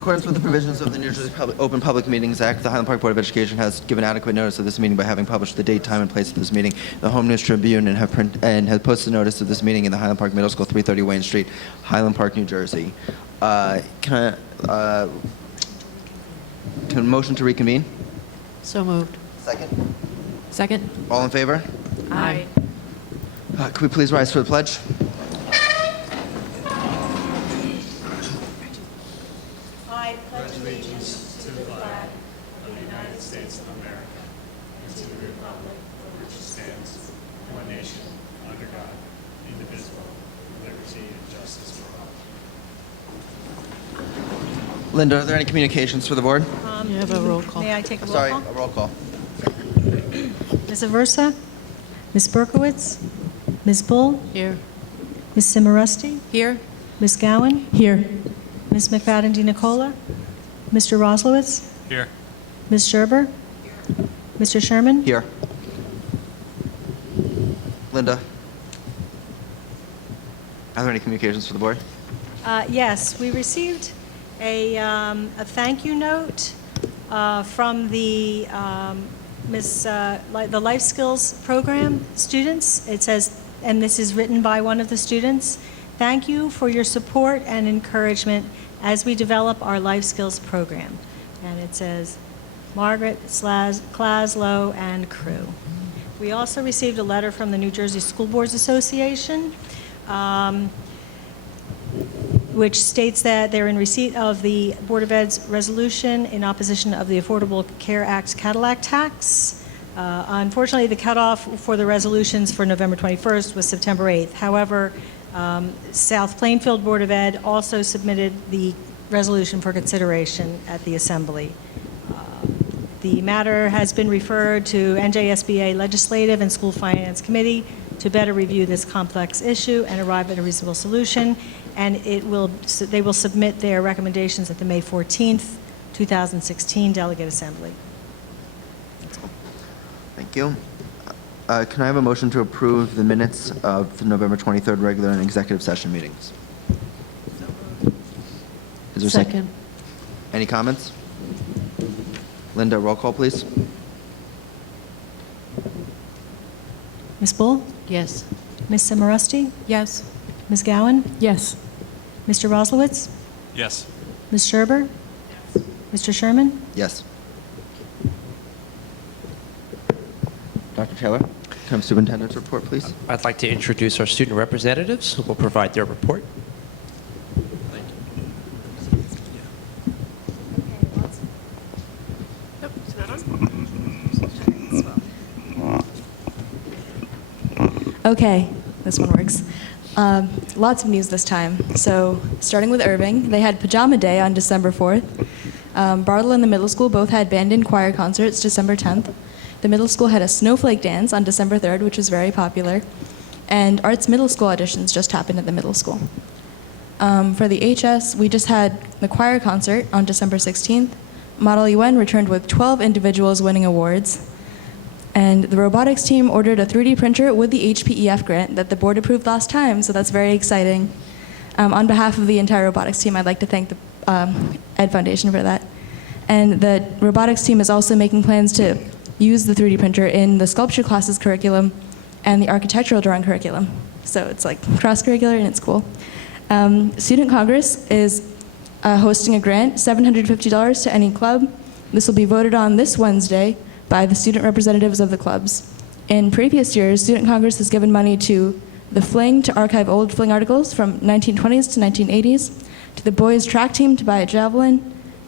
In accordance with the provisions of the New Jersey Open Public Meetings Act, the Highland Park Board of Education has given adequate notice of this meeting by having published the date, time, and place of this meeting in the Home News Tribune and has posted notice of this meeting in the Highland Park Middle School, 330 Wayne Street, Highland Park, New Jersey. Can a motion to reconvene? So moved. Second. Second. All in favor? Aye. Could we please rise for the pledge? I pledge allegiance to the flag of the United States of America and to the republic for which it stands, one nation, under God, indivisible, with liberty and justice for all. Linda, are there any communications for the board? You have a roll call. May I take a roll Sorry, call? a roll call. Ms. Aversa? Ms. Berkowitz? Ms. Bull? Here. Ms. Cimarusti? Here. Ms. Gowan? Here. Ms. McFadden DiNicola? Mr. Roslowitz? Here. Ms. Scherber? Mr. Sherman? Here. Linda, are there any communications for the board? Yes, we received a thank you note from the the Life Skills Program students. It says, and this is written by one of the students, "Thank you for your support and encouragement as we develop our Life Skills Program." And it says, Margaret Klaslow and crew. We also received a letter from the New Jersey School Boards Association, which states that they're in receipt of the Board of Ed's resolution in opposition of the Affordable Care Act's Cadillac tax. Unfortunately, the cutoff for the resolutions for November 21st was September 8th. However, South Plainfield Board of Ed also submitted the resolution for consideration at the Assembly. The matter has been referred to NJSBA Legislative and School Finance Committee to better review this complex issue and arrive at a reasonable solution. And they will submit their recommendations at the May 14th, 2016 Delegate Assembly. Thank you. Can I have a motion to approve the minutes of the November 23rd regular and executive session meetings? Is there a Second. Any comments? Linda, roll call, please. Ms. Bull? Yes. Ms. Cimarusti? Yes. Ms. Gowan? Yes. Mr. Roslowitz? Yes. Ms. Scherber? Mr. Sherman? Yes. Dr. Taylor, can I have superintendent's report, please? I'd like to introduce our student representatives who will provide their report. Okay, this one works. Lots of news this time. So, starting with Irving, they had Pajama Day on December 4th. Bartle and the middle school both had band and choir concerts December 10th. The middle school had a snowflake dance on December 3rd, which was very popular. And Arts middle school auditions just happened at the middle school. For the HS, we just had the choir concert on December 16th. Model UN returned with 12 individuals winning awards. And the robotics team ordered a 3D printer with the HPEF grant that the board approved last time, so that's very exciting. On behalf of the entire robotics team, I'd like to thank the Ed Foundation for that. And the robotics team is also making plans to use the 3D printer in the sculpture classes curriculum and the architectural drawing curriculum. So it's like cross-curricular and it's cool. Student Congress is hosting a grant, $750 to any club. This will be voted on this Wednesday by the student representatives of the clubs. In previous years, Student Congress has given money to the Fling to archive old Fling articles from 1920s to 1980s, to the boys track team to buy a javelin,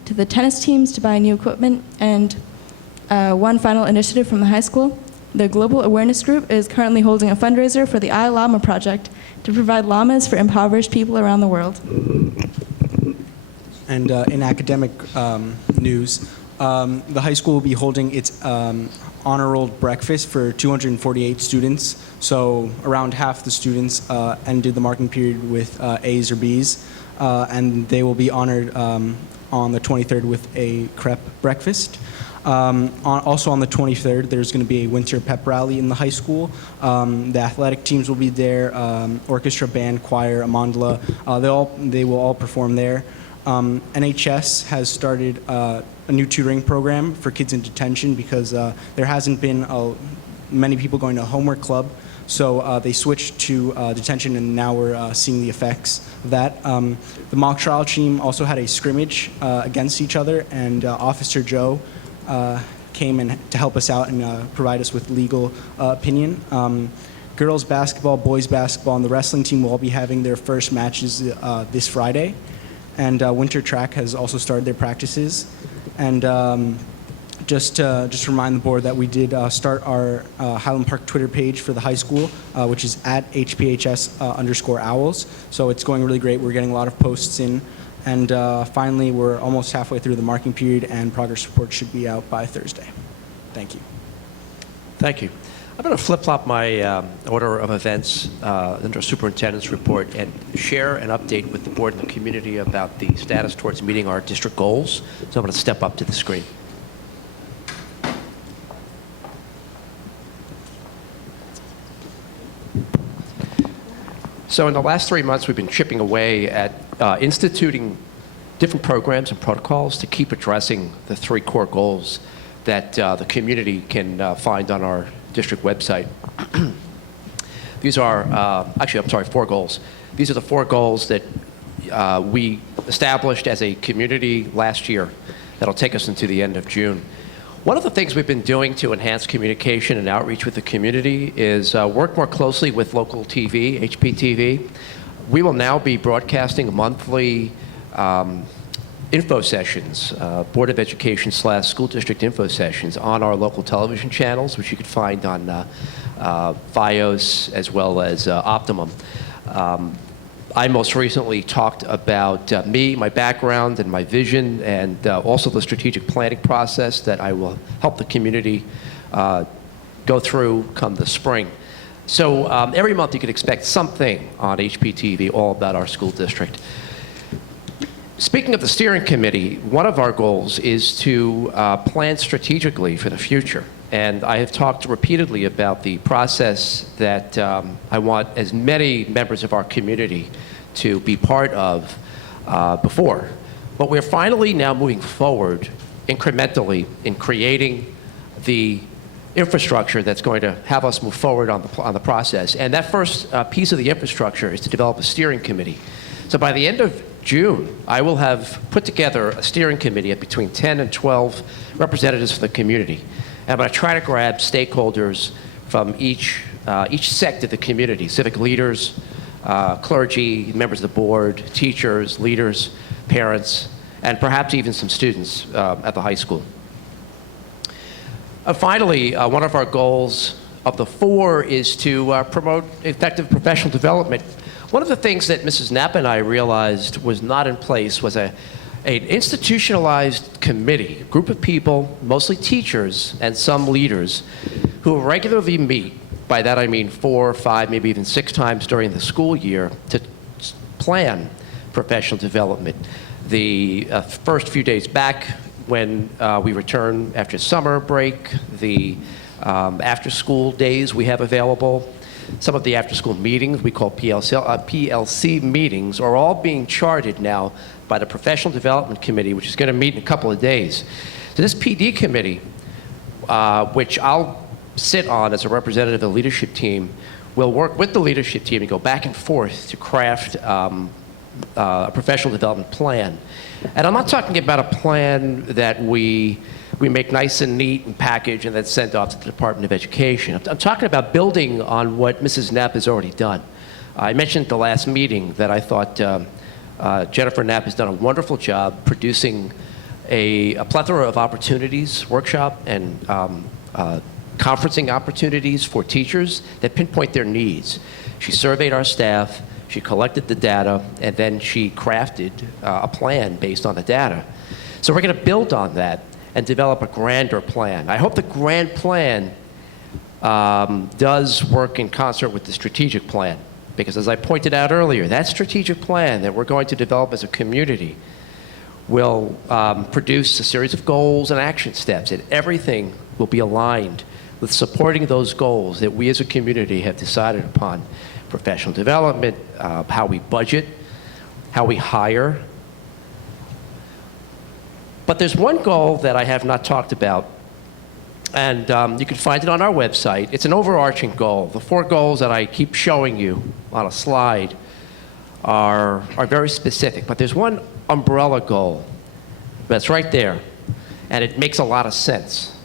to the tennis teams to buy new equipment, and one final initiative from the high school. The Global Awareness Group is currently holding a fundraiser for the iLlama project to provide llamas for impoverished people around the world. And in academic news, the high school will be holding its honor roll breakfast for 248 students. So around half the students ended the marking period with A's or B's, and they will be honored on the 23rd with a crepe breakfast. Also on the 23rd, there's going to be a winter pep rally in the high school. The athletic teams will be there, orchestra, band, choir, a mandala. They will all perform there. NHS has started a new tutoring program for kids in detention because there hasn't been many people going to homework club. So they switched to detention, and now we're seeing the effects of that. The mock trial team also had a scrimmage against each other, and Officer Joe came in to help us out and provide us with legal opinion. Girls basketball, boys basketball, and the wrestling team will all be having their first matches this Friday. And winter track has also started their practices. And just remind the board that we did start our Highland Park Twitter page for the high school, which is at HPHS_owls. So it's going really great. We're getting a lot of posts in. And finally, we're almost halfway through the marking period, and progress report should be out by Thursday. Thank you. Thank you. I'm going to flip-flop my order of events under superintendent's report and share an update with the board and the community about the status towards meeting our district goals. So I'm going to step up to the screen. So in the last 3 months, we've been chipping away at instituting different programs and protocols to keep addressing the 3 core goals that the community can find on our district website. These are, actually, I'm sorry, 4 goals. These are the 4 goals that we established as a community last year that'll take us into the end of June. One of the things we've been doing to enhance communication and outreach with the community is work more closely with local TV, HPTV. We will now be broadcasting monthly info sessions, Board of Education / school district info sessions on our local television channels, which you can find on FiOS as well as Optimum. I most recently talked about me, my background, and my vision, and also the strategic planning process that I will help the community go through come the spring. So every month you can expect something on HPTV all about our school district. Speaking of the steering committee, one of our goals is to plan strategically for the future. And I have talked repeatedly about the process that I want as many members of our community to be part of before. But we're finally now moving forward incrementally in creating the infrastructure that's going to have us move forward on the process. And that first piece of the infrastructure is to develop a steering committee. So by the end of June, I will have put together a steering committee of between 10 and 12 representatives from the community. And I'm going to try to grab stakeholders from each sect of the community, civic leaders, clergy, members of the board, teachers, leaders, parents, and perhaps even some students at the high school. Finally, one of our goals of the 4 is to promote effective professional development. One of the things that Mrs. Knapp and I realized was not in place was an institutionalized committee, a group of people, mostly teachers and some leaders, who regularly meet. By that I mean 4, 5, maybe even 6 times during the school year to plan professional development. The first few days back when we return after summer break, the after-school days we have available, some of the after-school meetings we call PLC meetings are all being charted now by the Professional Development Committee, which is going to meet in a couple of days. So this PD committee, which I'll sit on as a representative of the leadership team, will work with the leadership team and go back and forth to craft a professional development plan. And I'm not talking about a plan that we make nice and neat and package and then send off to the Department of Education. I'm talking about building on what Mrs. Knapp has already done. I mentioned at the last meeting that I thought Jennifer Knapp has done a wonderful job producing a plethora of opportunities, workshop and conferencing opportunities for teachers that pinpoint their needs. She surveyed our staff, she collected the data, and then she crafted a plan based on the data. So we're going to build on that and develop a grander plan. I hope the grand plan does work in concert with the strategic plan, because as I pointed out earlier, that strategic plan that we're going to develop as a community will produce a series of goals and action steps, and everything will be aligned with supporting those goals that we as a community have decided upon. Professional development, how we budget, how we hire, But there's one goal that I have not talked about, and you can find it on our website. It's an overarching goal. The 4 goals that I keep showing you on a slide are very specific, but there's one umbrella goal that's right there, and it makes a lot of sense.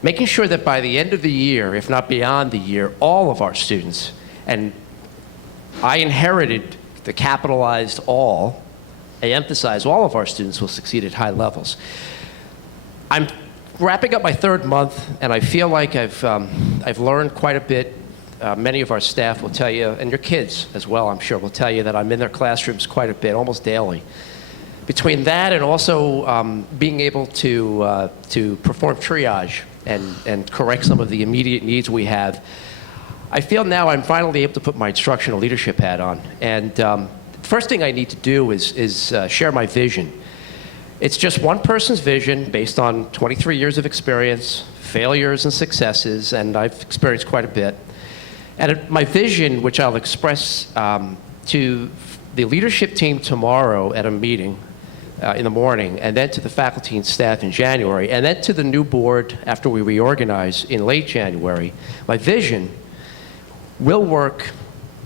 Making sure that by the end of the year, if not beyond the year, all of our students, and I inherited the capitalized all, I emphasize all of our students will succeed at high levels. I'm wrapping up my 3rd month, and I feel like I've learned quite a bit. Many of our staff will tell you, and your kids as well, I'm sure, will tell you that I'm in their classrooms quite a bit, almost daily. Between that and also being able to perform triage and correct some of the immediate needs we have, I feel now I'm finally able to put my instructional leadership hat on. And the first thing I need to do is share my vision. It's just one person's vision based on 23 years of experience, failures and successes, and I've experienced quite a bit. And my vision, which I'll express to the leadership team tomorrow at a meeting in the morning, and then to the faculty and staff in January, and then to the new board after we reorganize in late January, my vision will work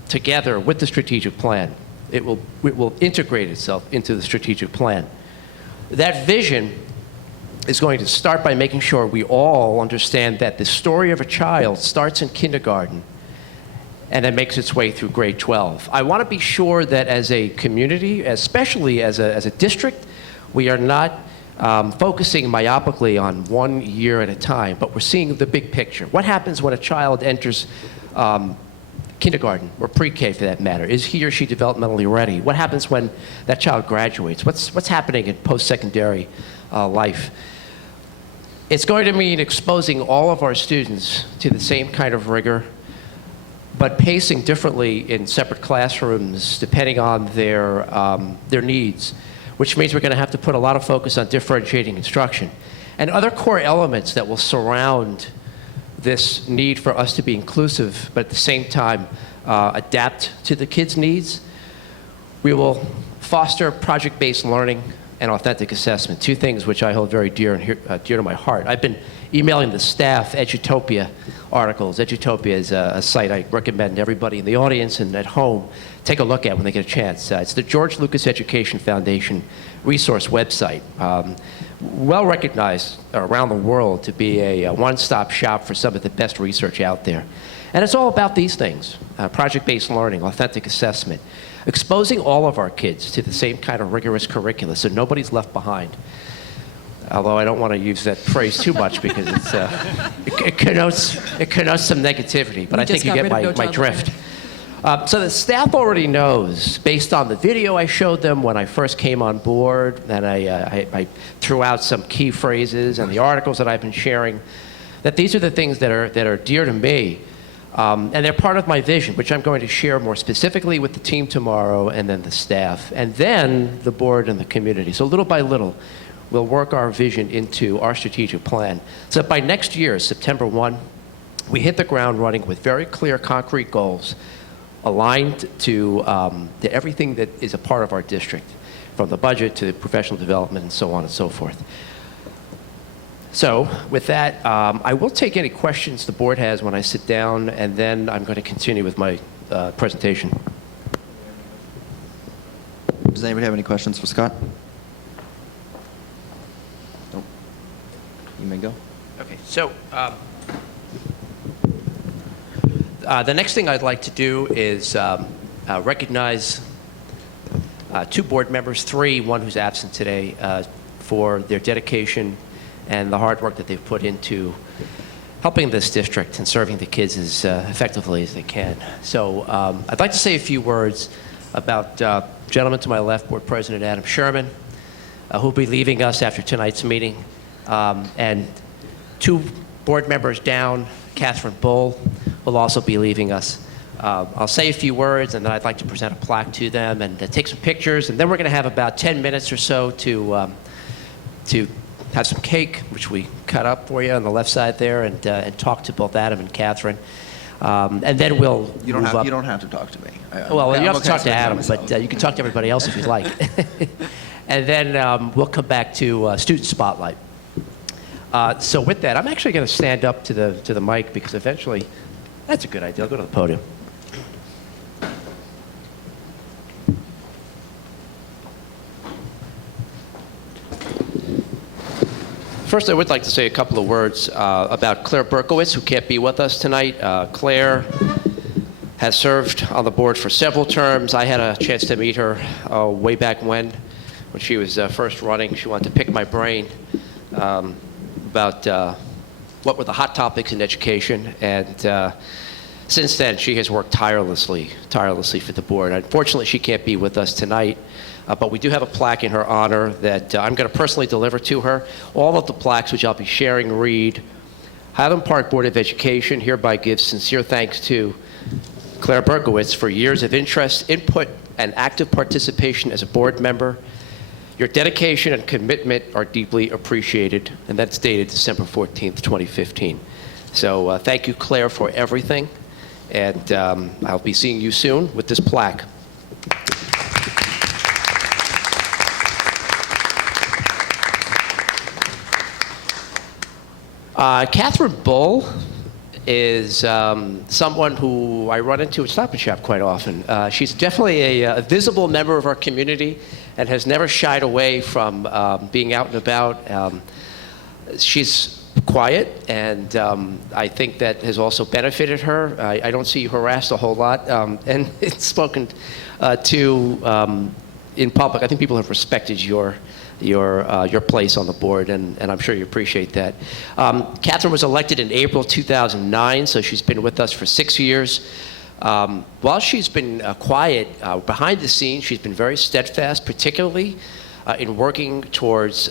together with the strategic plan. It will integrate itself into the strategic plan. That vision is going to start by making sure we all understand that the story of a child starts in kindergarten and then makes its way through grade 12. I want to be sure that as a community, especially as a district, we are not focusing myopically on one year at a time, but we're seeing the big picture. What happens when a child enters kindergarten or pre-K for that matter? Is he or she developmentally ready? What happens when that child graduates? What's happening in post-secondary life? It's going to mean exposing all of our students to the same kind of rigor, but pacing differently in separate classrooms depending on their needs, which means we're going to have to put a lot of focus on differentiating instruction. And other core elements that will surround this need for us to be inclusive, but at the same time adapt to the kids' needs. We will foster project-based learning and authentic assessment, 2 things which I hold very dear to my heart. I've been emailing the staff Edutopia articles. Edutopia is a site I recommend everybody in the audience and at home take a look at when they get a chance. It's the George Lucas Education Foundation resource website. Well recognized around the world to be a one-stop shop for some of the best research out there. And it's all about these things, project-based learning, authentic assessment, exposing all of our kids to the same kind of rigorous curricula so nobody's left behind. Although I don't want to use that phrase too much because it connotes some negativity, but I think you get my drift. So the staff already knows, based on the video I showed them when I first came on board, and I threw out some key phrases and the articles that I've been sharing, that these are the things that are dear to me. And they're part of my vision, which I'm going to share more specifically with the team tomorrow, and then the staff, and then the board and the community. So little by little, we'll work our vision into our strategic plan. So by next year, September 1, we hit the ground running with very clear, concrete goals aligned to everything that is a part of our district, from the budget to professional development and so on and so forth. So with that, I will take any questions the board has when I sit down, and then I'm going to continue with my presentation. Does anybody have any questions for Scott? Nope. You may go. Okay, so the next thing I'd like to do is recognize 2 board members, 3, one who's absent today, for their dedication and the hard work that they've put into helping this district and serving the kids as effectively as they can. So I'd like to say a few words about gentleman to my left, Board President Adam Sherman, who'll be leaving us after tonight's meeting, and 2 board members down, Catherine Bull, will also be leaving us. I'll say a few words, and then I'd like to present a plaque to them and take some pictures, and then we're going to have about 10 minutes or so to have some cake, which we cut up for you on the left side there, and talk to both Adam and Catherine. And then we'll You don't move up. have to talk to me. Well, you I'm have to okay talk to speaking Adam, myself. but you can talk to everybody else if you'd like. and then we'll come back to Student Spotlight. So with that, I'm actually going to stand up to the mic because eventually, that's a good idea. I'll go to the podium. First, I would like to say a couple of words about Claire Berkowitz, who can't be with us tonight. Claire has served on the board for several terms. I had a chance to meet her way back when she was first running. She wanted to pick my brain about what were the hot topics in education. And since then, she has worked tirelessly for the board. Unfortunately, she can't be with us tonight. But we do have a plaque in her honor that I'm going to personally deliver to her. All of the plaques, which I'll be sharing, read, Highland Park Board of Education hereby gives sincere thanks to Claire Berkowitz for years of interest, input, and active participation as a board member. Your dedication and commitment are deeply appreciated, and that's dated December 14th, 2015. So thank you, Claire, for everything, and I'll be seeing you soon with this plaque. Catherine Bull is someone who I run into at Stop and Shop quite often. She's definitely a visible member of our community and has never shied away from being out and about. She's quiet, and I think that has also benefited her. I don't see you harassed a whole lot, and it's spoken to in public. I think people have respected your place on the board, and I'm sure you appreciate that. Catherine was elected in April 2009, so she's been with us for 6 years. While she's been quiet behind the scenes, she's been very steadfast, particularly in working towards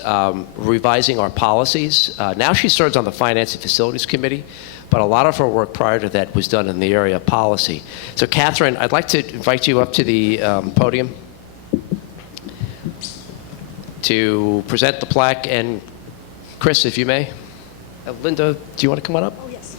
revising our policies. Now she serves on the Finance and Facilities Committee, but a lot of her work prior to that was done in the area of policy. So Catherine, I'd like to invite you up to the podium to present the plaque, and Chris, if you may. Linda, do you want to come on up? Oh, yes.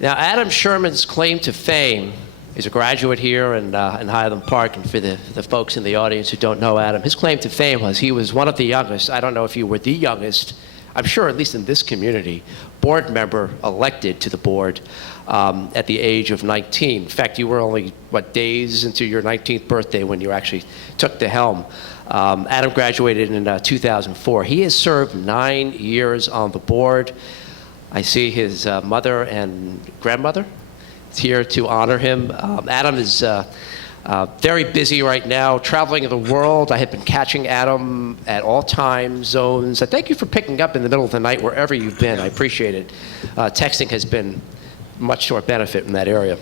Now, Adam Sherman's claim to fame is a graduate here in Highland Park, and for the folks in the audience who don't know Adam, his claim to fame was he was one of the youngest, I don't know if you were the youngest, I'm sure at least in this community, board member elected to the board at the age of 19. In fact, you were only, days into your 19th birthday when you actually took the helm. Adam graduated in 2004. He has served 9 years on the board. I see his mother and grandmother is here to honor him. Adam is very busy right now, traveling the world. I have been catching Adam at all time zones. Thank you for picking up in the middle of the night wherever you've been. I appreciate it. Texting has been much to our benefit in that area.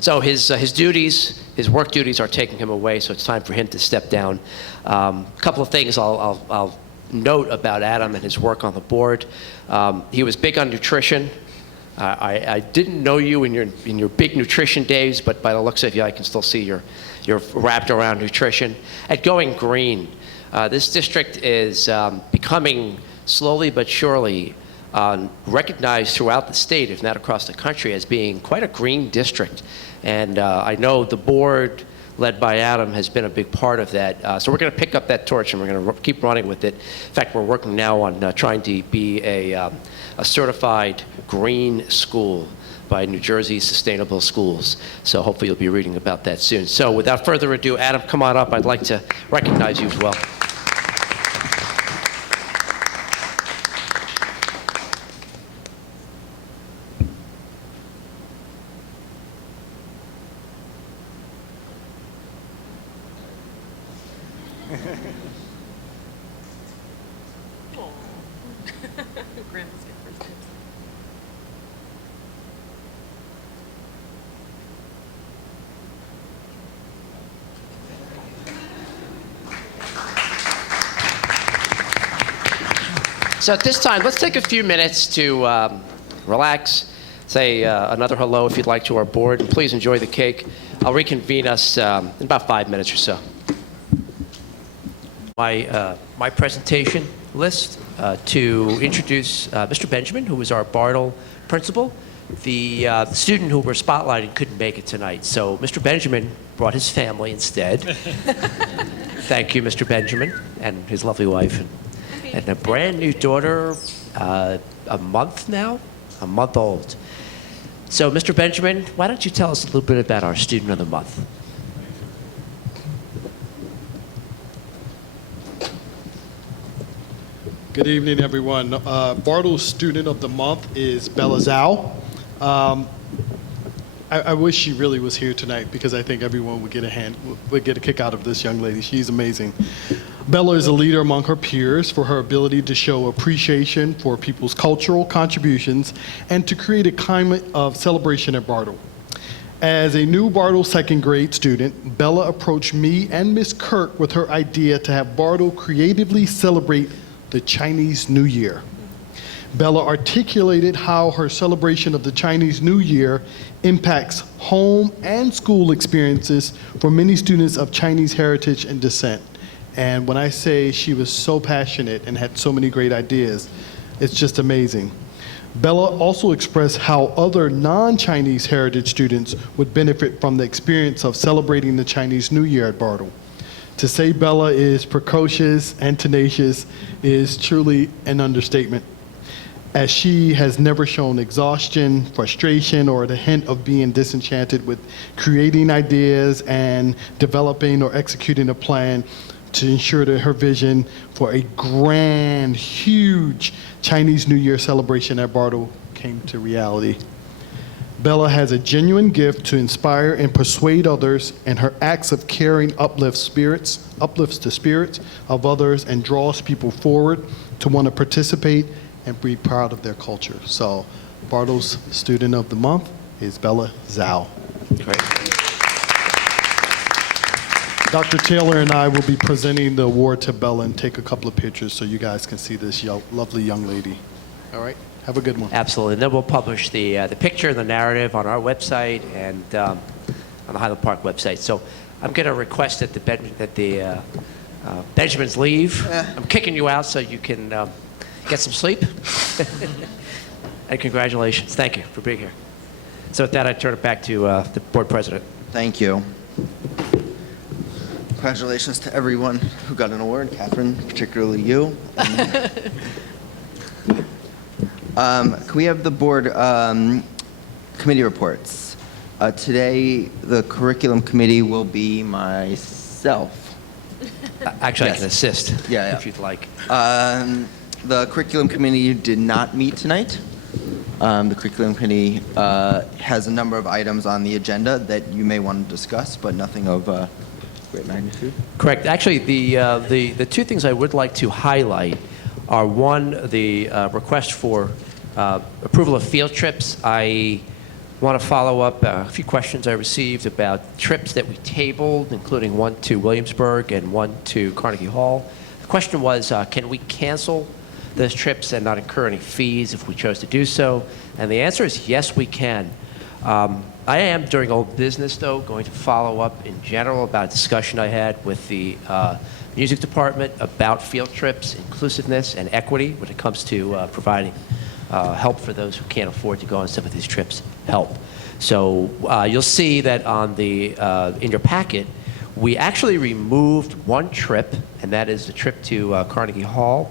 So his duties, his work duties are taking him away, so it's time for him to step down. A couple of things I'll note about Adam and his work on the board. He was big on nutrition. I didn't know you in your big nutrition days, but by the looks of you, I can still see you're wrapped around nutrition. At Going Green, this district is becoming slowly but surely recognized throughout the state, if not across the country, as being quite a green district. And I know the board, led by Adam, has been a big part of that. So we're going to pick up that torch and we're going to keep running with it. In fact, we're working now on trying to be a certified green school by New Jersey Sustainable Schools. So hopefully you'll be reading about that soon. So without further ado, Adam, come on up. I'd like to recognize you as well. Grandma's got first dibs. So at this time, let's take a few minutes to relax, say another hello if you'd like to our board, and please enjoy the cake. I'll reconvene us in about 5 minutes or so. My presentation list to introduce Mr. Benjamin, who is our Bartle principal. The student who we're spotlighting couldn't make it tonight, so Mr. Benjamin brought his family instead. Thank you, Mr. Benjamin, and his lovely wife, and a brand new daughter, a month old. So, Mr. Benjamin, why don't you tell us a little bit about our Student of the Month? Good evening, everyone. Bartle's Student of the Month is Bella Zhao. I wish she really was here tonight because I think everyone would get a kick out of this young lady. She's amazing. Bella is a leader among her peers for her ability to show appreciation for people's cultural contributions and to create a climate of celebration at Bartle. As a new Bartle second grade student, Bella approached me and Miss Kirk with her idea to have Bartle creatively celebrate the Chinese New Year. Bella articulated how her celebration of the Chinese New Year impacts home and school experiences for many students of Chinese heritage and descent. And when I say she was so passionate and had so many great ideas, it's just amazing. Bella also expressed how other non-Chinese heritage students would benefit from the experience of celebrating the Chinese New Year at Bartle. To say Bella is precocious and tenacious is truly an understatement, as she has never shown exhaustion, frustration, or the hint of being disenchanted with creating ideas and developing or executing a plan to ensure that her vision for a grand, huge Chinese New Year celebration at Bartle came to reality. Bella has a genuine gift to inspire and persuade others, and her acts of caring uplifts the spirits of others and draws people forward to want to participate and be proud of their culture. So Bartle's Student of the Month is Bella Zhao. Great. Dr. Taylor and I will be presenting the award to Bella and take a couple of pictures so you guys can see this lovely young lady. All right? Have a good one. Absolutely. And then we'll publish the picture and the narrative on our website and on the Highland Park website. So I'm going to request that the Benjamins leave. I'm kicking you out so you can get some sleep. And congratulations. Thank you for being here. So with that, I turn it back to the board president. Thank you. Congratulations to everyone who got an award, Catherine, particularly you. Can we have the board committee reports? Today, the curriculum committee will be myself. Actually, Yes. I can assist if you'd like. The curriculum committee did not meet tonight. The curriculum committee has a number of items on the agenda that you may want to discuss, but nothing of great magnitude. Correct. Actually, the two things I would like to highlight are, one, the request for approval of field trips. I want to follow up a few questions I received about trips that we tabled, including one to Williamsburg and one to Carnegie Hall. The question was, can we cancel those trips and not incur any fees if we chose to do so? And the answer is yes, we can. I am, during old business, though, going to follow up in general about a discussion I had with the music department about field trips, inclusiveness, and equity when it comes to providing help for those who can't afford to go on some of these trips. So you'll see that on the in your packet, we actually removed one trip, and that is the trip to Carnegie Hall.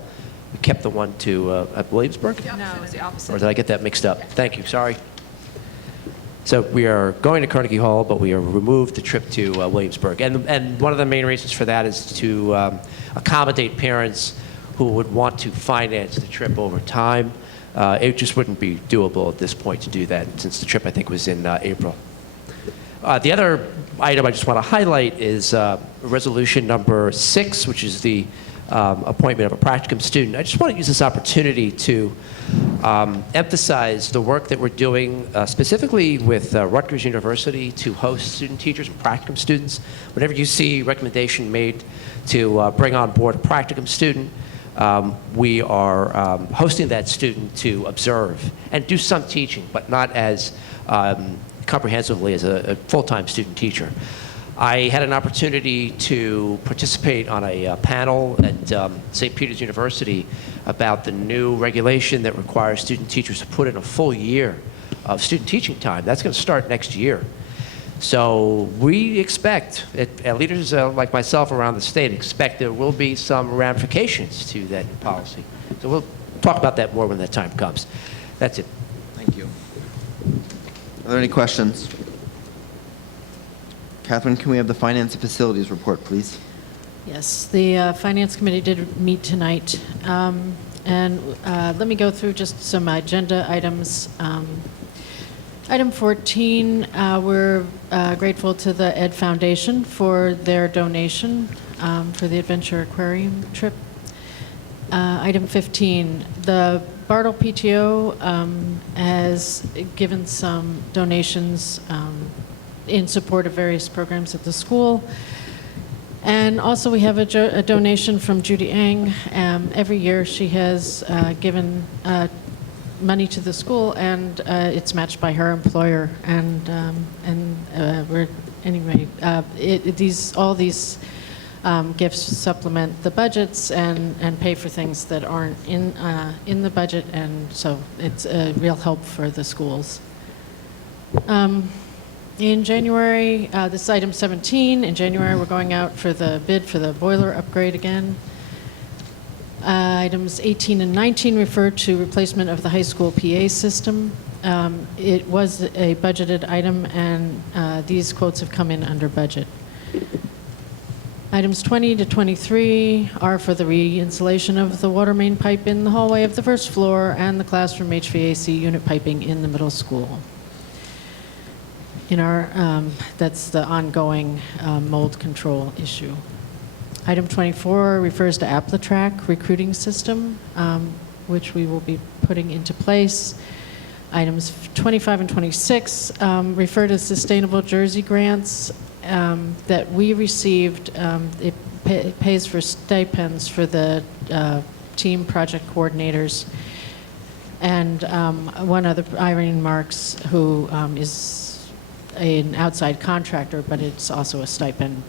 We kept the one to Williamsburg? No, it was the opposite. Or did I get that mixed up? Thank you, sorry. So we are going to Carnegie Hall, but we have removed the trip to Williamsburg. And one of the main reasons for that is to accommodate parents who would want to finance the trip over time. It just wouldn't be doable at this point to do that, since the trip, I think, was in April. The other item I just want to highlight is resolution number 6, which is the appointment of a practicum student. I just want to use this opportunity to emphasize the work that we're doing specifically with Rutgers University to host student teachers and practicum students. Whenever you see recommendation made to bring on board a practicum student, we are hosting that student to observe and do some teaching, but not as comprehensively as a full-time student teacher. I had an opportunity to participate on a panel at St. Peter's University about the new regulation that requires student teachers to put in a full year of student teaching time. That's going to start next year. So we expect, leaders like myself around the state expect there will be some ramifications to that new policy. So we'll talk about that more when that time comes. That's it. Thank you. Are there any questions? Catherine, can we have the Finance and Facilities report, please? Yes, the Finance Committee did meet tonight. Let me go through just some agenda items. Item 14, we're grateful to the Ed Foundation for their donation for the Adventure Aquarium trip. Item 15, the Bartle PTO has given some donations in support of various programs at the school. And also we have a donation from Judy Ang. Every year she has given money to the school, and it's matched by her employer. We're anyway. All these gifts supplement the budgets and pay for things that aren't in the budget, and so it's a real help for the schools. In January, this is item 17. In January, we're going out for the bid for the boiler upgrade again. Items 18 and 19 refer to replacement of the high school PA system. It was a budgeted item, and these quotes have come in under budget. Items 20 to 23 are for the re-installation of the water main pipe in the hallway of the first floor and the classroom HVAC unit piping in the middle school. That's the ongoing mold control issue. Item 24 refers to AppleTrack recruiting system, which we will be putting into place. Items 25 and 26 refer to sustainable jersey grants that we received. It pays for stipends for the team project coordinators. And one other, Irene Marks, who is an outside contractor, but it's also a stipend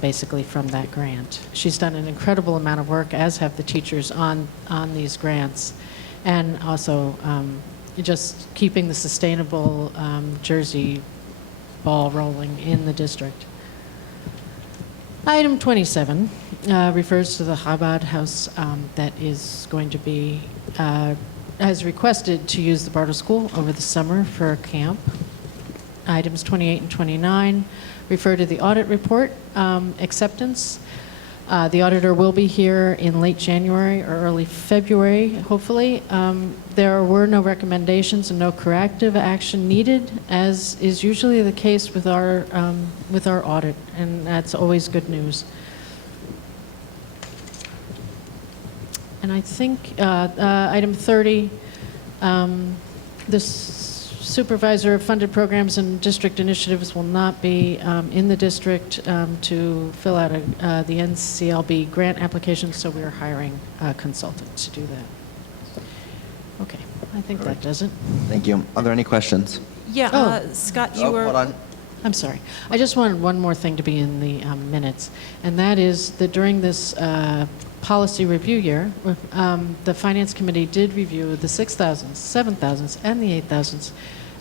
basically from that grant. She's done an incredible amount of work, as have the teachers on these grants, and also just keeping the sustainable jersey ball rolling in the district. Item 27 refers to the Chabad house that is going to be, has requested to use the Bartle School over the summer for a camp. Items 28 and 29 refer to the audit report acceptance. The auditor will be here in late January or early February, hopefully. There were no recommendations and no corrective action needed, as is usually the case with our audit, and that's always good news. And I think item 30, this supervisor of funded programs and district initiatives will not be in the district to fill out the NCLB grant application, so we are hiring a consultant to do that. Okay, I think that does it. Thank you. Are there any questions? Yeah, Scott, you were... Hold on. I'm sorry. I just wanted one more thing to be in the minutes, and that is that during this policy review year, the Finance Committee did review the 6,000s, 7,000s, and the 8,000s,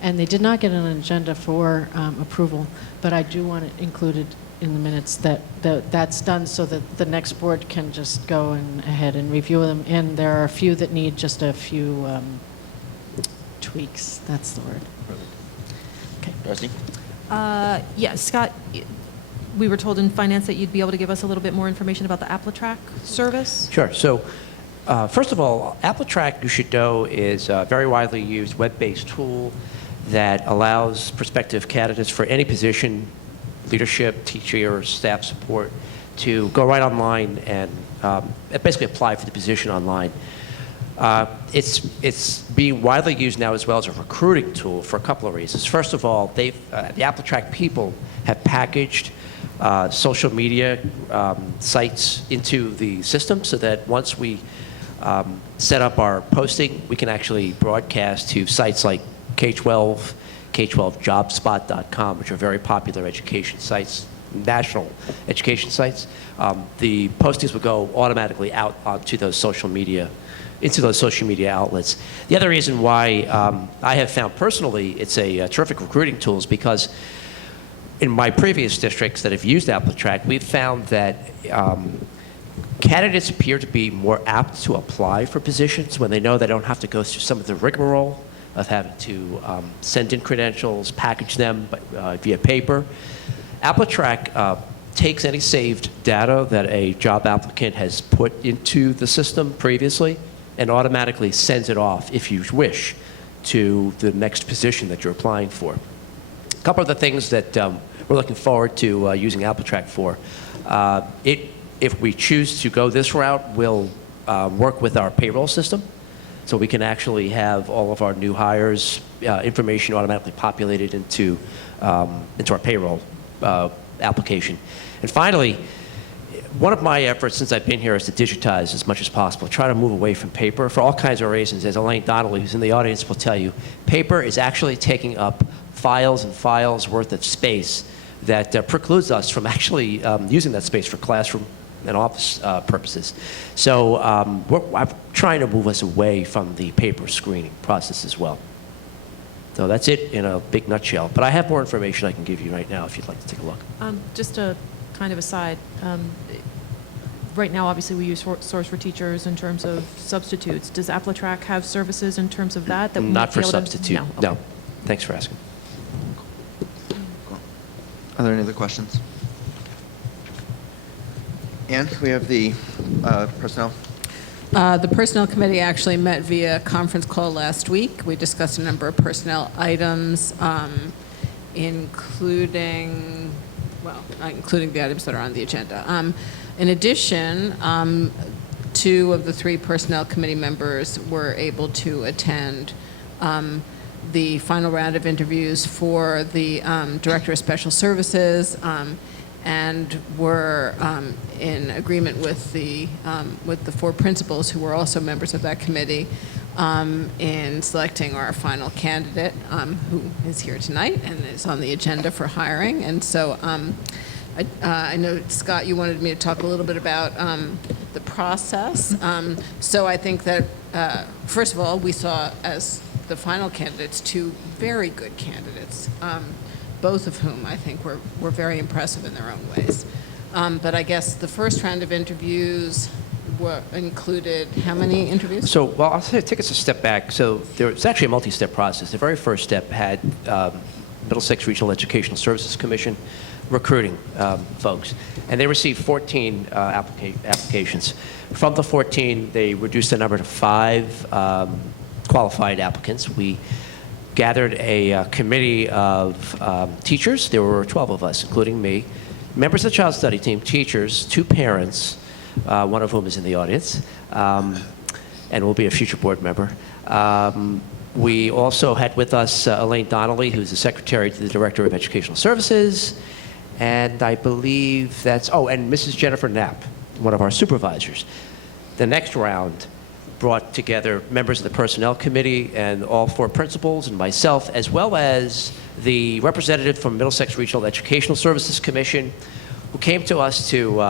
and they did not get an agenda for approval, but I do want it included in the minutes that that's done so that the next board can just go ahead and review them, and there are a few that need just a few tweaks. That's the word. Okay. Darcy? Yeah, Scott, we were told in finance that you'd be able to give us a little bit more information about the AppleTrack service. Sure. So, first of all, AppleTrack, you should know, is a very widely used web-based tool that allows prospective candidates for any position, leadership, teacher, or staff support, to go right online and basically apply for the position online. It's being widely used now as well as a recruiting tool for a couple of reasons. First of all, the AppleTrack people have packaged social media sites into the system so that once we set up our posting, we can actually broadcast to sites like K-12, K12jobspot.com, which are very popular education sites, national education sites. The postings will go automatically out onto those social media, into those social media outlets. The other reason why I have found personally it's a terrific recruiting tool is because in my previous districts that have used AppleTrack, we've found that candidates appear to be more apt to apply for positions when they know they don't have to go through some of the rigmarole of having to send in credentials, package them via paper. AppleTrack takes any saved data that a job applicant has put into the system previously and automatically sends it off, if you wish, to the next position that you're applying for. A couple of the things that we're looking forward to using AppleTrack for. If we choose to go this route, we'll work with our payroll system. So we can actually have all of our new hires' information automatically populated into our payroll application. And finally, one of my efforts since I've been here is to digitize as much as possible, try to move away from paper for all kinds of reasons. As Elaine Donnelly, who's in the audience, will tell you, paper is actually taking up files and files worth of space that precludes us from actually using that space for classroom and office purposes. So I'm trying to move us away from the paper screening process as well. So that's it in a big nutshell. But I have more information I can give you right now if you'd like to take a look. Just a kind of aside, right now obviously we use Source for Teachers in terms of substitutes. Does AppleTrack have services in terms of that? We Not might be for able to- substitute, No. no. Okay. Thanks for asking. Are there any other questions? Ann, we have the personnel. The Personnel Committee actually met via conference call last week. We discussed a number of personnel items, including the items that are on the agenda. In addition, 2 of the 3 Personnel Committee members were able to attend the final round of interviews for the Director of Special Services, and were in agreement with the 4 principals who were also members of that committee in selecting our final candidate, who is here tonight and is on the agenda for hiring. And so I know, Scott, you wanted me to talk a little bit about the process. So I think that, first of all, we saw as the final candidates 2 very good candidates, both of whom I think were very impressive in their own ways. But I guess the first round of interviews included how many interviews? So, well, I'll take us a step back. So it's actually a multi-step process. The very first step had Middlesex Regional Educational Services Commission recruiting folks. And they received 14 applications. From the 14, they reduced the number to 5 qualified applicants. We gathered a committee of teachers. There were 12 of us, including me, members of the child study team, teachers, 2 parents, one of whom is in the audience, and will be a future board member. We also had with us Elaine Donnelly, who's the secretary to the Director of Educational Services, and I believe that's, and Mrs. Jennifer Knapp, one of our supervisors. The next round brought together members of the Personnel Committee and all 4 principals and myself, as well as the representative from Middlesex Regional Educational Services Commission, who came to us to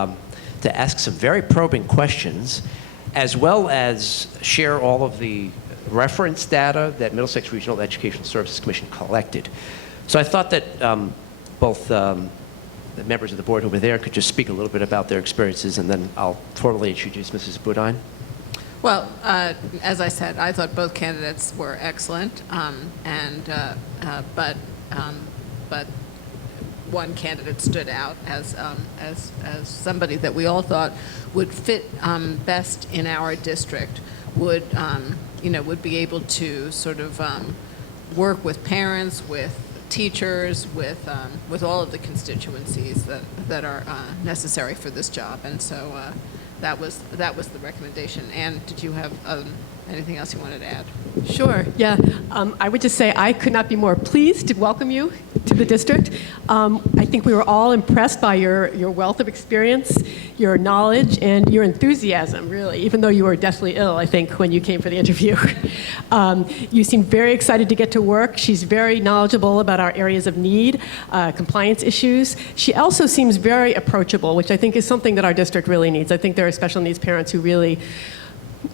ask some very probing questions, as well as share all of the reference data that Middlesex Regional Educational Services Commission collected. So I thought that both the members of the board who were there could just speak a little bit about their experiences, and then I'll formally introduce Mrs. Budine. Well, as I said, I thought both candidates were excellent, but one candidate stood out as somebody that we all thought would fit best in our district, would be able to sort of work with parents, with teachers, with all of the constituencies that are necessary for this job, and so. That was the recommendation. And did you have anything else you wanted to add? Sure, yeah. I would just say I could not be more pleased to welcome you to the district. I think we were all impressed by your wealth of experience, your knowledge, and your enthusiasm, really, even though you were deathly ill, I think, when you came for the interview. You seemed very excited to get to work. She's very knowledgeable about our areas of need, compliance issues. She also seems very approachable, which I think is something that our district really needs. I think there are special needs parents who really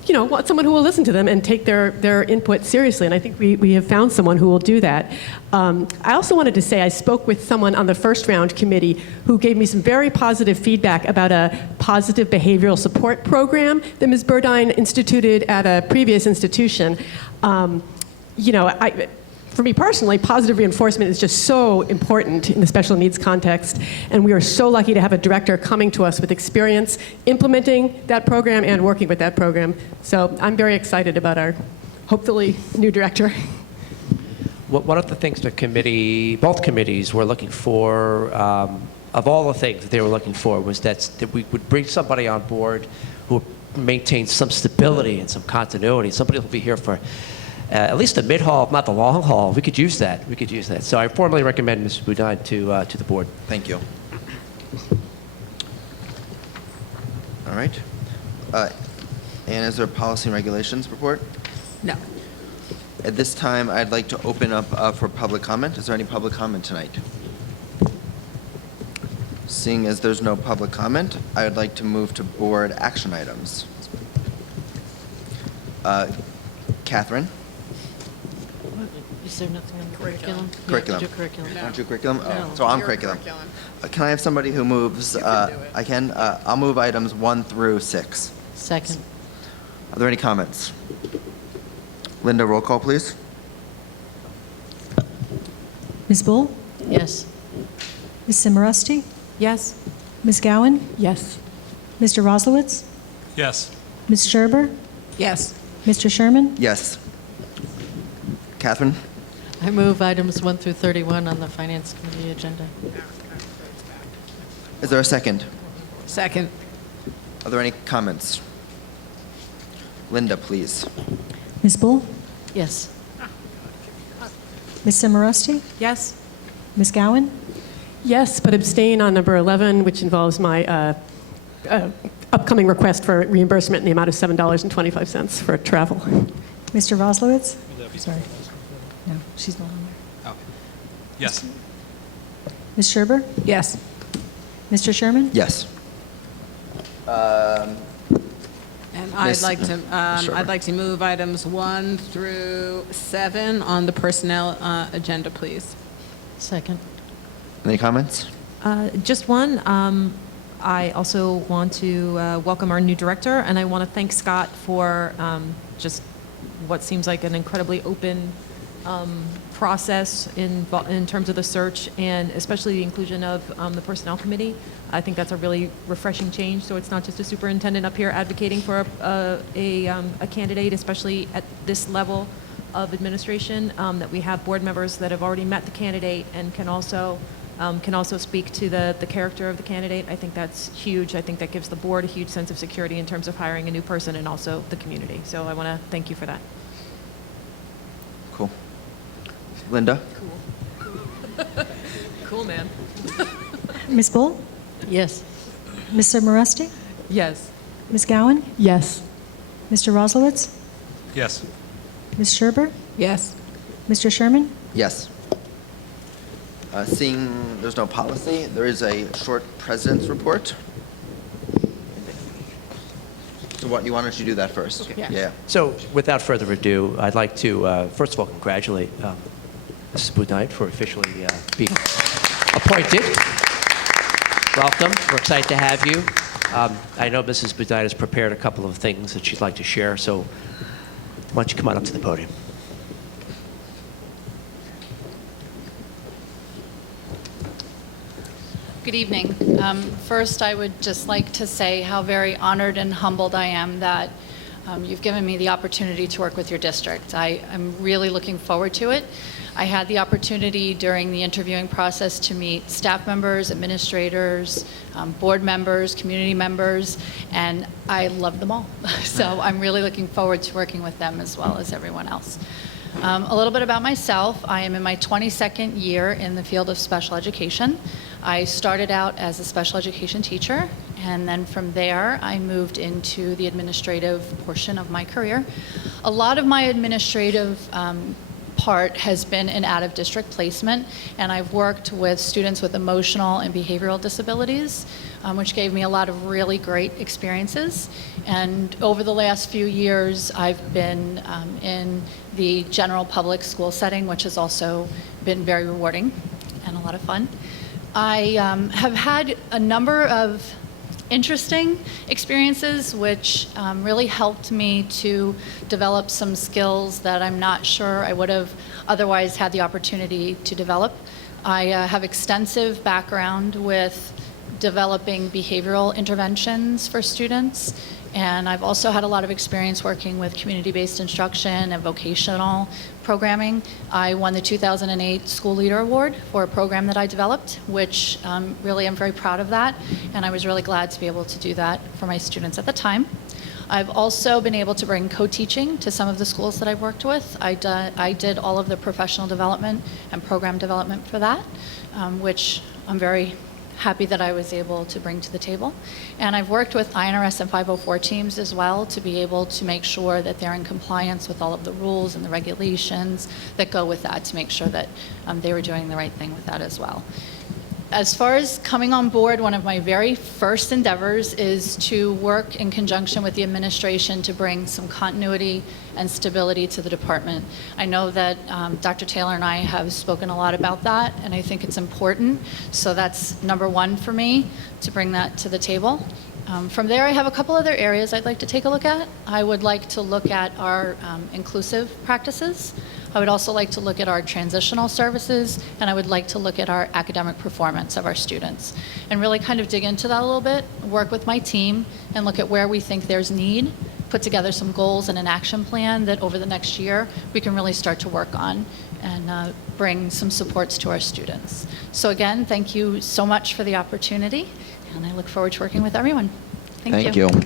want someone who will listen to them and take their input seriously. And I think we have found someone who will do that. I also wanted to say I spoke with someone on the first round committee who gave me some very positive feedback about a positive behavioral support program that Ms. Burdine instituted at a previous institution. For me personally, positive reinforcement is just so important in the special needs context, and we are so lucky to have a director coming to us with experience implementing that program and working with that program. So I'm very excited about our, hopefully, new director. One of the things the committee, both committees were looking for, of all the things that they were looking for, was that we would bring somebody on board who maintains some stability and some continuity. Somebody who will be here for at least the mid-haul, if not the long haul. We could use that. We could use that. So I formally recommend Mrs. Boudin to the board. Thank you. All right. And is there a policy and regulations report? No. At this time, I'd like to open up for public comment. Is there any public comment tonight? Seeing as there's no public comment, I would like to move to board action items. Catherine? Is there nothing on the curriculum? Curriculum. You have to do curriculum. Aren't you curriculum? No. So I'm You're curriculum. curriculum. Can I have somebody who moves? You can do it. I can. I'll move items 1 through 6. Second. Are there any comments? Linda, roll call, please. Ms. Bull? Yes. Ms. Simorosty? Yes? Ms. Gowan? Yes. Mr. Roslowitz? Yes. Ms. Scherber? Yes. Mr. Sherman? Yes. Catherine? I move items 1 through 31 on the Finance Committee agenda. Is there a second? Second. Are there any comments? Linda, please. Ms. Bull? Yes. Ms. Simorosty? Yes? Ms. Gowan? Yes, but abstain on number 11, which involves my upcoming request for reimbursement in the amount of $7.25 for travel. Mr. Roslowitz? Sorry. No, she's not on there. Oh. Yes. Ms. Scherber? Yes. Mr. Sherman? Yes. And Miss- Sure. I'd like to move items 1 through 7 on the personnel agenda, please. Second. Any comments? Just one. I also want to welcome our new director, and I want to thank Scott for just what seems like an incredibly open process in terms of the search, and especially the inclusion of the Personnel Committee. I think that's a really refreshing change, so it's not just a superintendent up here advocating for a candidate, especially at this level of administration, that we have board members that have already met the candidate and can also speak to the character of the candidate. I think that's huge. I think that gives the board a huge sense of security in terms of hiring a new person and also the community. So I want to thank you for that. Cool. Linda? Cool, man. Ms. Bull? Yes. Ms. Simorosty? Yes. Ms. Gowan? Yes. Mr. Roslowitz? Yes. Ms. Scherber? Yes. Mr. Sherman? Yes. Seeing there's no policy, there is a short president's report. So what, why don't you do that first? Okay. Yeah. So without further ado, I'd like to, first of all, congratulate Mrs. Boudin for officially being appointed. Welcome. We're excited to have you. I know Mrs. Boudin has prepared a couple of things that she'd like to share, so why don't you come on up to the podium? Good evening. First, I would just like to say how very honored and humbled I am that You've given me the opportunity to work with your district. I'm really looking forward to it. I had the opportunity during the interviewing process to meet staff members, administrators, board members, community members, and I love them all. So I'm really looking forward to working with them as well as everyone else. A little bit about myself. I am in my 22nd year in the field of special education. I started out as a special education teacher, and then from there I moved into the administrative portion of my career. A lot of my administrative part has been in out-of-district placement, and I've worked with students with emotional and behavioral disabilities, which gave me a lot of really great experiences. And over the last few years, I've been in the general public school setting, which has also been very rewarding and a lot of fun. I have had a number of interesting experiences which really helped me to develop some skills that I'm not sure I would have otherwise had the opportunity to develop. I have extensive background with developing behavioral interventions for students, and I've also had a lot of experience working with community-based instruction and vocational programming. I won the 2008 School Leader Award for a program that I developed, which really I'm very proud of that, and I was really glad to be able to do that for my students at the time. I've also been able to bring co-teaching to some of the schools that I've worked with. I did all of the professional development and program development for that, which I'm very happy that I was able to bring to the table. And I've worked with INRS and 504 teams as well to be able to make sure that they're in compliance with all of the rules and the regulations that go with that, to make sure that they were doing the right thing with that as well. As far as coming on board, one of my very first endeavors is to work in conjunction with the administration to bring some continuity and stability to the department. I know that Dr. Taylor and I have spoken a lot about that, and I think it's important. So that's number one for me, to bring that to the table. From there, I have a couple other areas I'd like to take a look at. I would like to look at our inclusive practices. I would also like to look at our transitional services, and I would like to look at our academic performance of our students and really kind of dig into that a little bit, work with my team, and look at where we think there's need, put together some goals and an action plan that over the next year we can really start to work on and bring some supports to our students. So again, thank you so much for the opportunity, and I look forward to working with everyone. Thank you. And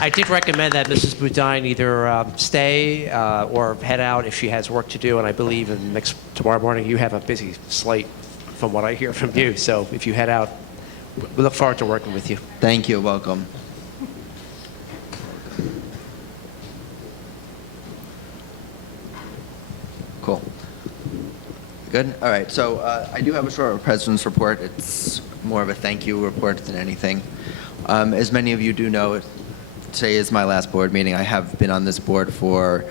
I did recommend that Mrs. Boudin either stay or head out if she has work to do, and I believe tomorrow morning you have a busy slate from what I hear from you, so if you head out, we look forward to working with you. Thank you. Welcome. Cool. Good? All right. So I do have a short president's report. It's more of a thank you report than anything. As many of you do know, today is my last board meeting. I have been on this board for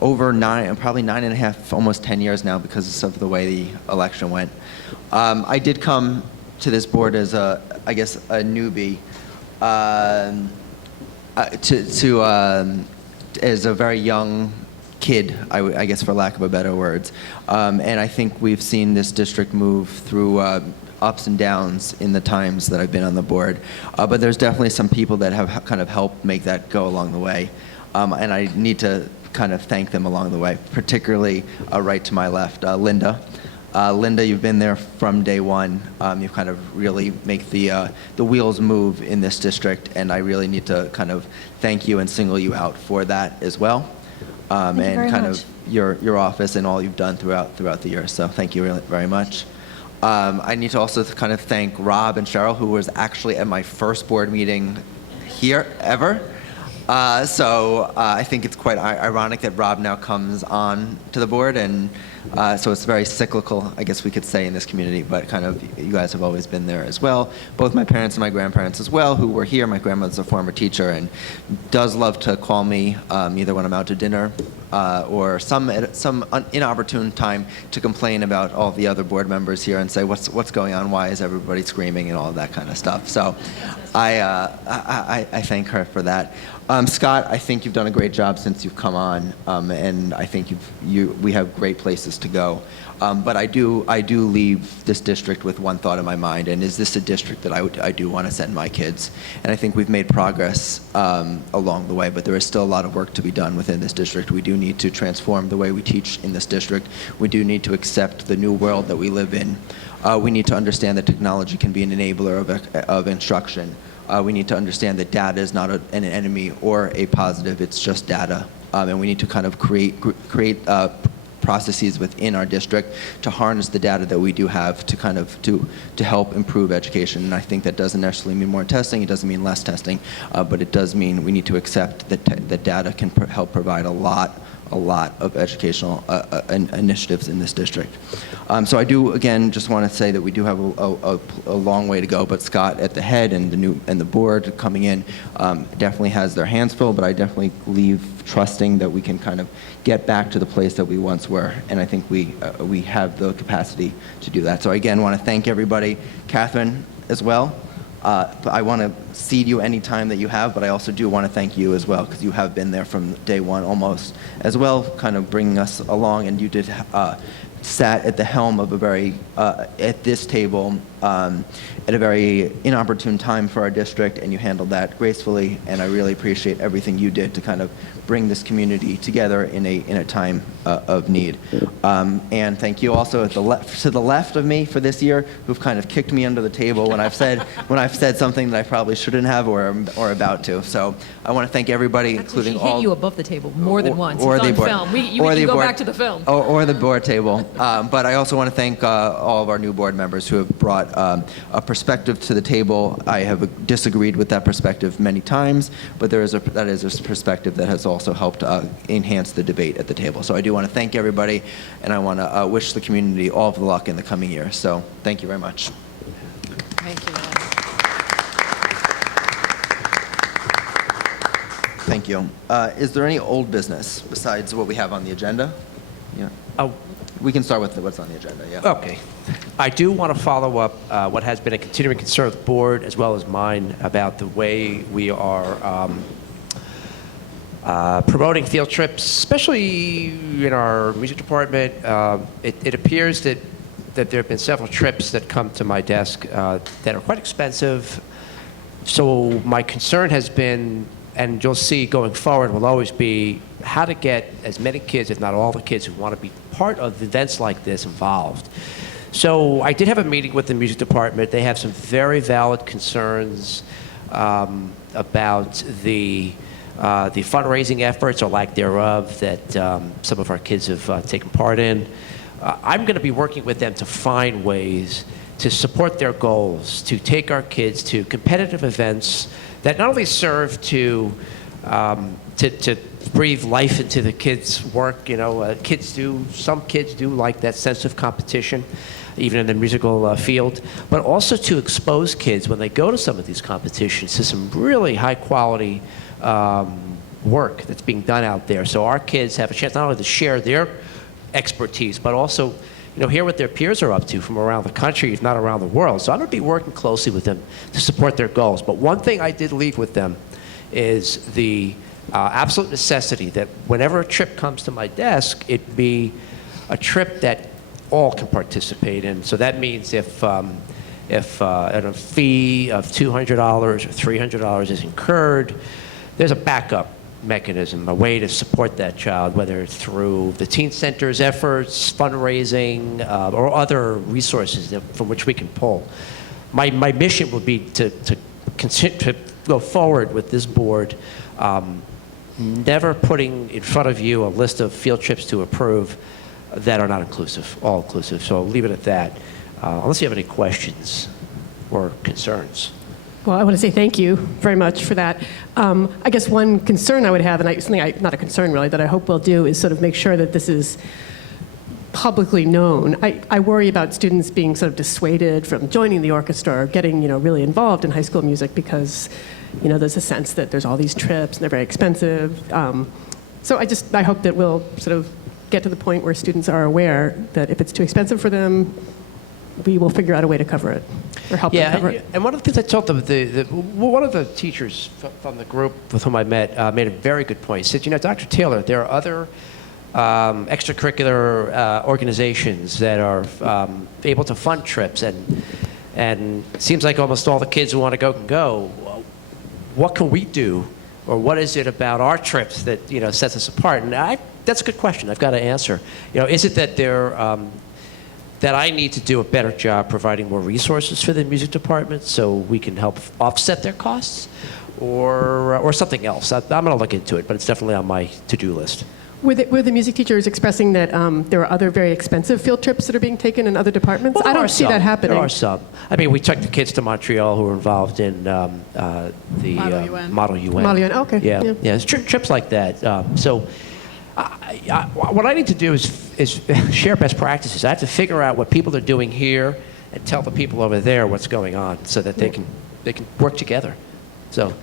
over probably 9.5, almost 10 years now because of the way the election went. I did come to this board as a newbie, as a very young kid, I guess for lack of a better words. And I think we've seen this district move through ups and downs in the times that I've been on the board. But there's definitely some people that have kind of helped make that go along the way. And I need to kind of thank them along the way, particularly right to my left, Linda. Linda, you've been there from day one. You've kind of really make the wheels move in this district, and I really need to kind of thank you and single you out for that as well. Thank you very kind much. of your office and all you've done throughout the year. So thank you really, very much. I need to also kind of thank Rob and Cheryl, who was actually at my first board meeting here ever. So I think it's quite ironic that Rob now comes on to the board, and so it's very cyclical, I guess we could say, in this community, but kind of you guys have always been there as well. Both my parents and my grandparents as well, who were here. My grandmother's a former teacher and does love to call me either when I'm out to dinner or some inopportune time to complain about all the other board members here and say, what's going on? Why is everybody screaming and all of that kind of stuff? So I thank her for that. Scott, I think you've done a great job since you've come on, and I think we have great places to go. But I do leave this district with one thought in my mind, and is this a district that I do want to send my kids? And I think we've made progress along the way, but there is still a lot of work to be done within this district. We do need to transform the way we teach in this district. We do need to accept the new world that we live in. We need to understand that technology can be an enabler of instruction. We need to understand that data is not an enemy or a positive, it's just data. And we need to kind of create processes within our district to harness the data that we do have to kind of to help improve education. And I think that doesn't necessarily mean more testing, it doesn't mean less testing, but it does mean we need to accept that data can help provide a lot of educational initiatives in this district. So I do, again, just want to say that we do have a long way to go, but Scott at the head and the board coming in definitely has their hands full, but I definitely leave trusting that we can kind of get back to the place that we once were, and I think we have the capacity to do that. So again, want to thank everybody, Catherine as well. I want to cede you any time that you have, but I also do want to thank you as well, because you have been there from day one almost as well, kind of bringing us along, and you did sat at the helm of a very, at this table, at a very inopportune time for our district, and you handled that gracefully, and I really appreciate everything you did to kind of bring this community together in a time of need. And thank you also to the left of me for this year, who've kind of kicked me under the table when I've said something that I probably shouldn't have or about to. So I want to thank everybody, including She all. hit you above the table more than once. Or It's the on board. film. You Or can the go board. back to the film. Or the board table. But I also want to thank all of our new board members who have brought a perspective to the table. I have disagreed with that perspective many times, but that is a perspective that has also helped enhance the debate at the table. So I do want to thank everybody, and I want to wish the community all of the luck in the coming year. So thank you very much. Thank you, Ed. Thank you. Is there any old business besides what we have on the agenda? Yeah. Oh, We can start with what's on the agenda, yeah. okay. I do want to follow up what has been a continuing concern of the board as well as mine about the way we are promoting field trips, especially in our music department. It appears that there have been several trips that come to my desk that are quite expensive. So my concern has been, and you'll see going forward, will always be how to get as many kids, if not all the kids who want to be part of events like this involved. So I did have a meeting with the music department. They have some very valid concerns about the fundraising efforts or lack thereof that some of our kids have taken part in. I'm going to be working with them to find ways to support their goals, to take our kids to competitive events that not only serve to breathe life into the kids' work. You know, some kids do like that sense of competition, even in the musical field, but also to expose kids when they go to some of these competitions to some really high quality work that's being done out there. So our kids have a chance not only to share their expertise, but also hear what their peers are up to from around the country, if not around the world. So I'm going to be working closely with them to support their goals. But one thing I did leave with them is the absolute necessity that whenever a trip comes to my desk, it be a trip that all can participate in. So that means if a fee of $200 or $300 is incurred, there's a backup mechanism, a way to support that child, whether it's through the teen center's efforts, fundraising, or other resources from which we can pull. My mission would be to go forward with this board, never putting in front of you a list of field trips to approve that are not inclusive, all inclusive. So I'll leave it at that, unless you have any questions or concerns. Well, I want to say thank you very much for that. I guess one concern I would have, and not a concern really, that I hope we'll do is sort of make sure that this is publicly known. I worry about students being sort of dissuaded from joining the orchestra or getting, really involved in high school music because, there's a sense that there's all these trips and they're very expensive. So I hope that we'll sort of get to the point where students are aware that if it's too expensive for them, we will figure out a way to cover it or help them cover it. And one of the things I told them, one of the teachers from the group with whom I met made a very good point. He said, Dr. Taylor, there are other extracurricular organizations that are able to fund trips, and it seems like almost all the kids who want to go can go. What can we do, or what is it about our trips that sets us apart? And that's a good question. I've got to answer. Is it that that I need to do a better job providing more resources for the music department so we can help offset their costs, or something else? I'm going to look into it, but it's definitely on my to-do list. Were the music teachers expressing that there are other very expensive field trips that are being taken in other departments? Well, I don't see that happening. There are some. I mean, we took the kids to Montreal who were involved in the Model UN. Model UN. Model UN, okay. Yeah, Yeah. yeah, it's trips like that. So what I need to do is share best practices. I have to figure out what people are doing here and tell the people over there what's going on so that they can work together. So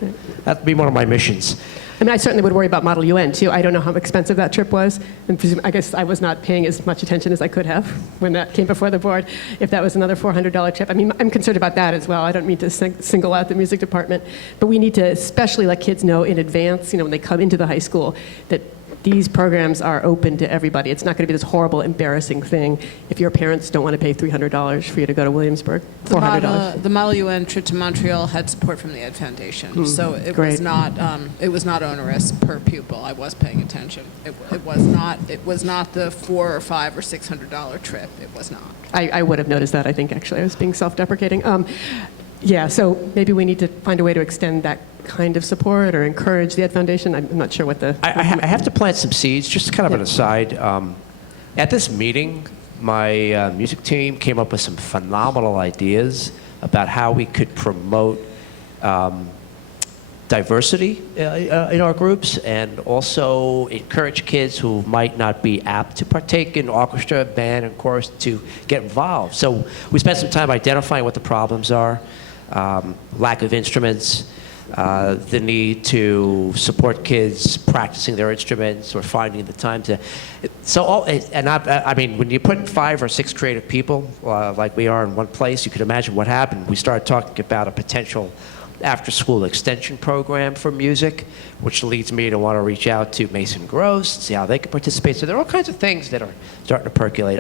that'd be one of my missions. I mean, I certainly would worry about Model UN, too. I don't know how expensive that trip was. And I guess I was not paying as much attention as I could have when that came before the board. If that was another $400 trip, I mean, I'm concerned about that as well. I don't mean to single out the music department. But we need to especially let kids know in advance, when they come into the high school, that these programs are open to everybody. It's not going to be this horrible, embarrassing thing if your parents don't want to pay $300 for you to go to Williamsburg. $400. The Model UN trip to Montreal had support from the Ed Foundation, so it great. was not onerous per pupil. I was paying attention. It was not the $400 or $500 or $600 trip. It was not. I would have noticed that, I think, actually. I was being self-deprecating. Yeah, so maybe we need to find a way to extend that kind of support or encourage the Ed Foundation. I'm not sure what the... I have to plant some seeds, just kind of an aside. At this meeting, my music team came up with some phenomenal ideas about how we could promote diversity in our groups and also encourage kids who might not be apt to partake in orchestra, band, and chorus to get involved. So we spent some time identifying what the problems are, lack of instruments, the need to support kids practicing their instruments or finding the time to. I mean, when you put 5 or 6 creative people like we are in one place, you can imagine what happened. We started talking about a potential after-school extension program for music, which leads me to want to reach out to Mason Gross, see how they can participate. So there are all kinds of things that are starting to percolate.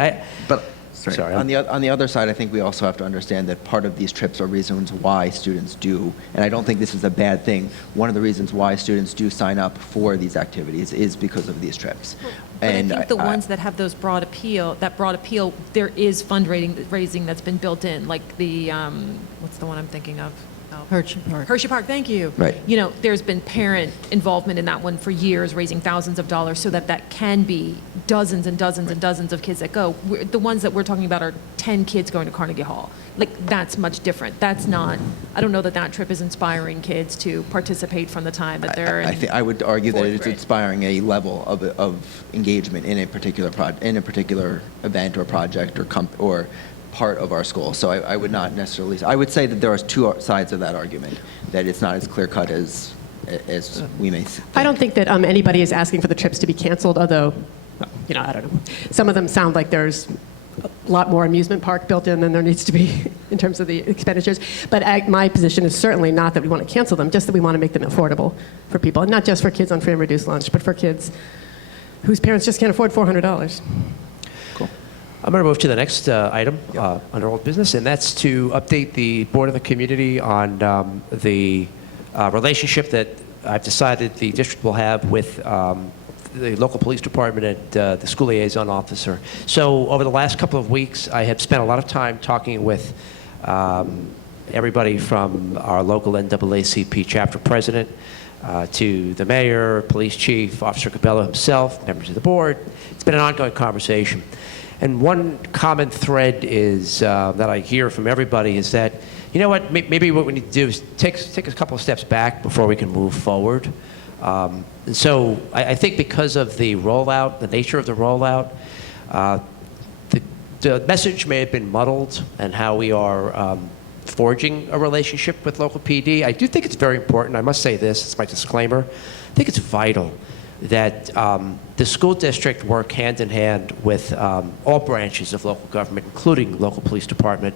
Sorry. On the other side, I think we also have to understand that part of these trips are reasons why students do, and I don't think this is a bad thing. One of the reasons why students do sign up for these activities is because of these trips. But I think the ones that have those broad appeal, there is fundraising that's been built in, like the, what's the one I'm thinking of? Hershey Park. Hershey Park, thank you. Right. There's been parent involvement in that one for years, raising thousands of dollars so that can be dozens and dozens and dozens of kids that go. The ones that we're talking about are 10 kids going to Carnegie Hall. That's much different. That's not, I don't know that trip is inspiring kids to participate from the time that they're in I would argue that it's grade. inspiring a level of engagement in a particular event or project or part of our school. So I would not necessarily. I would say that there are 2 sides of that argument. That it's not as clear cut as we may think. I don't think that anybody is asking for the trips to be canceled, although, I don't know. Some of them sound like there's a lot more amusement park built in than there needs to be in terms of the expenditures. But my position is certainly not that we want to cancel them, just that we want to make them affordable for people. And not just for kids on free and reduced lunch, but for kids whose parents just can't afford $400. I'm going to move to the next item under old business, and that's to update the board of the community on the relationship that I've decided the district will have with the local police department and the school liaison officer. So over the last couple of weeks, I have spent a lot of time talking with everybody from our local NAACP chapter president to the mayor, police chief, Officer Cabello himself, members of the board. It's been an ongoing conversation. And one common thread is that I hear from everybody is that, maybe what we need to do is take a couple of steps back before we can move forward. And so I think because of the rollout, the nature of the rollout, the message may have been muddled and how we are forging a relationship with local PD. I do think it's very important. I must say this, it's my disclaimer. I think it's vital that the school district work hand in hand with all branches of local government, including local police department.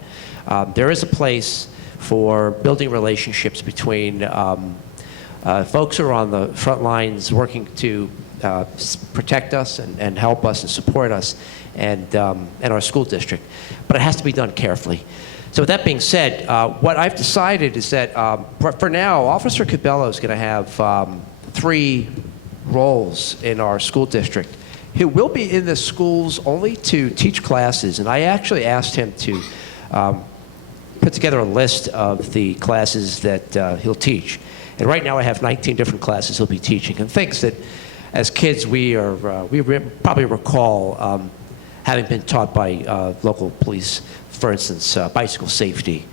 There is a place for building relationships between folks who are on the front lines working to protect us and help us and support us and our school district. But it has to be done carefully. So with that being said, what I've decided is that for now, Officer Cabello is going to have 3 roles in our school district. He will be in the schools only to teach classes, and I actually asked him to put together a list of the classes that he'll teach. And right now I have 19 different classes he'll be teaching, and things that as kids we probably recall having been taught by local police, for instance, bicycle safety.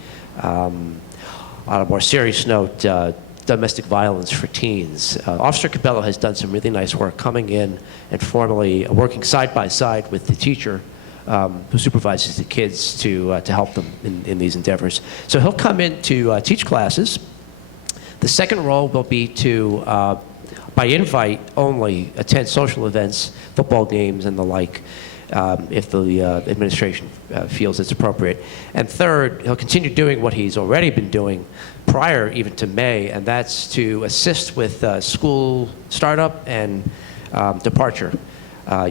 On a more serious note, domestic violence for teens. Officer Cabello has done some really nice work coming in and formally working side by side with the teacher who supervises the kids to help them in these endeavors. So he'll come in to teach classes. The second role will be to, by invite only, attend social events, football games, and the like, if the administration feels it's appropriate. And third, he'll continue doing what he's already been doing prior even to May, and that's to assist with school startup and departure,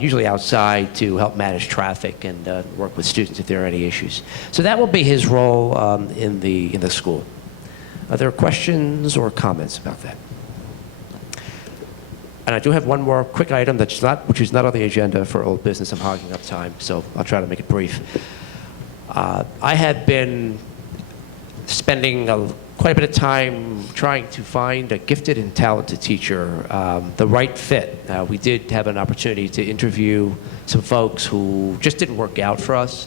usually outside to help manage traffic and work with students if there are any issues. So that will be his role in the school. Are there questions or comments about that? And I do have one more quick item which is not on the agenda for old business. I'm hogging up time, so I'll try to make it brief. I had been spending quite a bit of time trying to find a gifted and talented teacher, the right fit. We did have an opportunity to interview some folks who just didn't work out for us.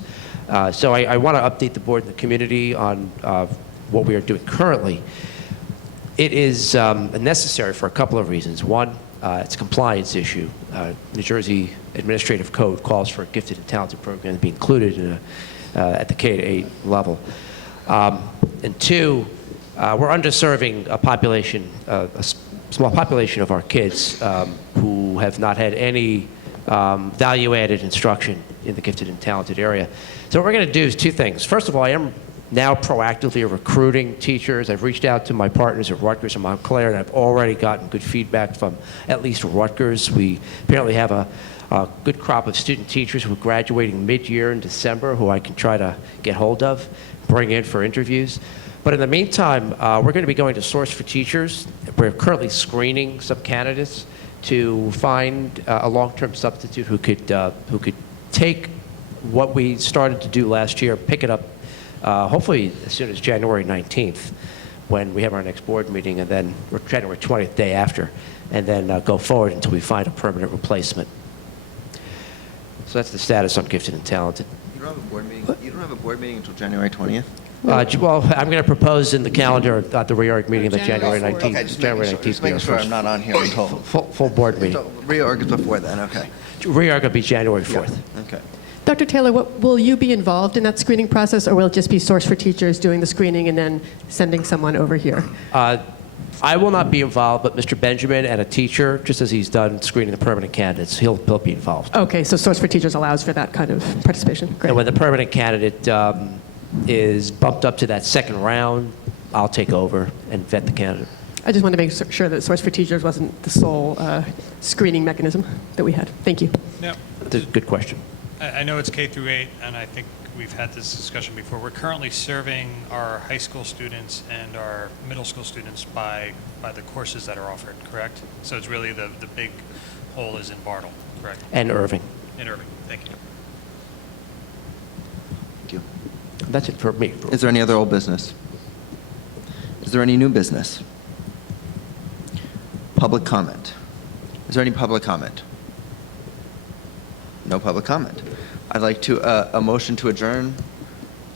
So I want to update the board and the community on what we are doing currently. It is necessary for a couple of reasons. One, it's a compliance issue. New Jersey Administrative Code calls for a gifted and talented program to be included at the K-8 level. And two, we're underserving a population, a small population of our kids who have not had any value-added instruction in the gifted and talented area. So what we're going to do is 2 things. First of all, I am now proactively recruiting teachers. I've reached out to my partners at Rutgers and Montclair, and I've already gotten good feedback from at least Rutgers. We apparently have a good crop of student teachers who are graduating mid-year in December who I can try to get hold of, bring in for interviews. But in the meantime, we're going to be going to Source for Teachers. We're currently screening some candidates to find a long-term substitute who could take what we started to do last year, pick it up hopefully as soon as January 19th when we have our next board meeting, and then January 20th, day after, and then go forward until we find a permanent replacement. So that's the status on gifted and talented. You don't have a board meeting? You don't have a board meeting until January 20th? Well, I'm going to propose in the calendar at the reorg meeting that January 19th. Okay, just January making 19th sure, just making sure I'm not on here until full board meeting. reorg is before then. Okay. Reorg will be January 4th. Yeah. Okay. Dr. Taylor, will you be involved in that screening process, or will it just be Source for Teachers doing the screening and then sending someone over here? I will not be involved, but Mr. Benjamin and a teacher, just as he's done screening the permanent candidates, he'll be involved. Okay, so Source for Teachers allows for that kind of participation. Great. And when the permanent candidate is bumped up to that second round, I'll take over and vet the candidate. I just wanted to make sure that Source for Teachers wasn't the sole screening mechanism that we had. Thank you. Now, That's a good question. I know it's K through 8, and I think we've had this discussion before. We're currently serving our high school students and our middle school students by the courses that are offered, correct? So it's really the big hole is in Bartle, correct? And Irving. In Irving, thank you. Thank you. That's it for me. Is there any other old business? Is there any new business? Public comment. Is there any public comment? No public comment. I'd like to a motion to adjourn.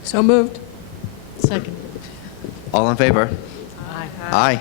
So moved. Second. All in favor? Aye. Aye.